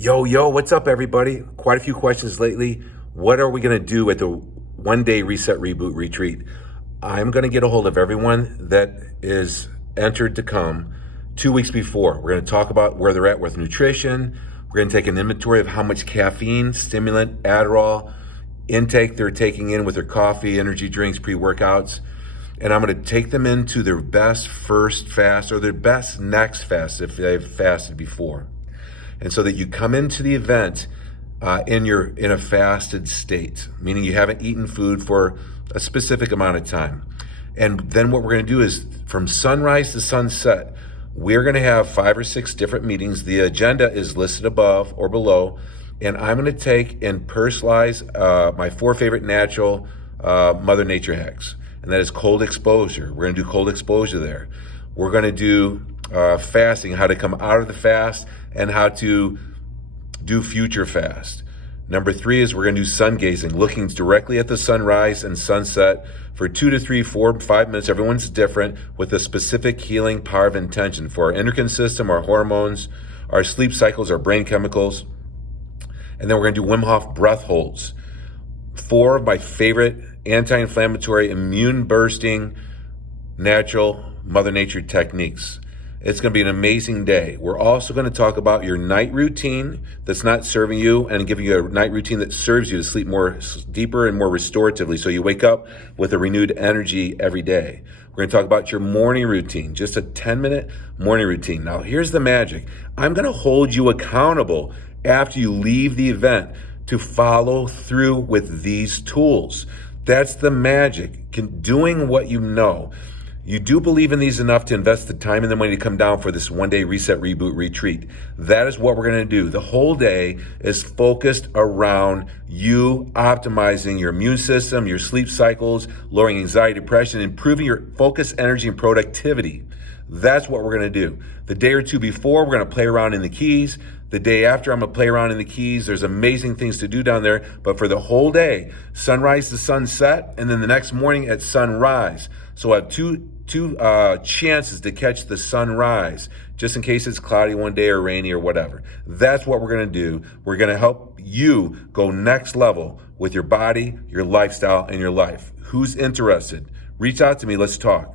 Yo, what's up, everybody? Quite a few questions lately. What are we going to do at the one-day reset reboot retreat? I'm going to get a hold of everyone that is entered to come 2 weeks before. We're going to talk about where they're at with nutrition. We're going to take an inventory of how much caffeine, stimulant, Adderall intake they're taking in with their coffee, energy drinks, pre-workouts. And I'm going to take them into their best first fast or their best next fast if they've fasted before. And so that you come into the event in a fasted state, meaning you haven't eaten food for a specific amount of time. And then what we're going to do is from sunrise to sunset, we're going to have 5 or 6 different meetings. The agenda is listed above or below. And I'm going to take and personalize my 4 favorite natural Mother Nature hacks. And that is cold exposure. We're going to do cold exposure there. We're going to do fasting, how to come out of the fast and how to do future fast. Number 3 is we're going to do sun gazing, looking directly at the sunrise and sunset for 2 to 3, 4, 5 minutes. Everyone's different with a specific healing power of intention for our endocrine system, our hormones, our sleep cycles, our brain chemicals. And then we're going to do Wim Hof Breath Holds. 4 of my favorite anti-inflammatory, immune-bursting, natural Mother Nature techniques. It's going to be an amazing day. We're also going to talk about your night routine that's not serving you and giving you a night routine that serves you to sleep more deeper and more restoratively so you wake up with a renewed energy every day. We're going to talk about your morning routine, just a 10-minute morning routine. Now, here's the magic. I'm going to hold you accountable after you leave the event to follow through with these tools. That's the magic. Doing what you know. You do believe in these enough to invest the time and the money to come down for this one-day reset reboot retreat. That is what we're going to do. The whole day is focused around you optimizing your immune system, your sleep cycles, lowering anxiety, depression, improving your focus, energy, and productivity. That's what we're going to do. The day or 2 before, we're going to play around in the keys. The day after, I'm going to play around in the keys. There's amazing things to do down there. But for the whole day, sunrise to sunset, and then the next morning at sunrise. So I have two chances to catch the sunrise, just in case it's cloudy one day or rainy or whatever. That's what we're going to do. We're going to help you go next level with your body, your lifestyle, and your life. Who's interested? Reach out to me. Let's talk.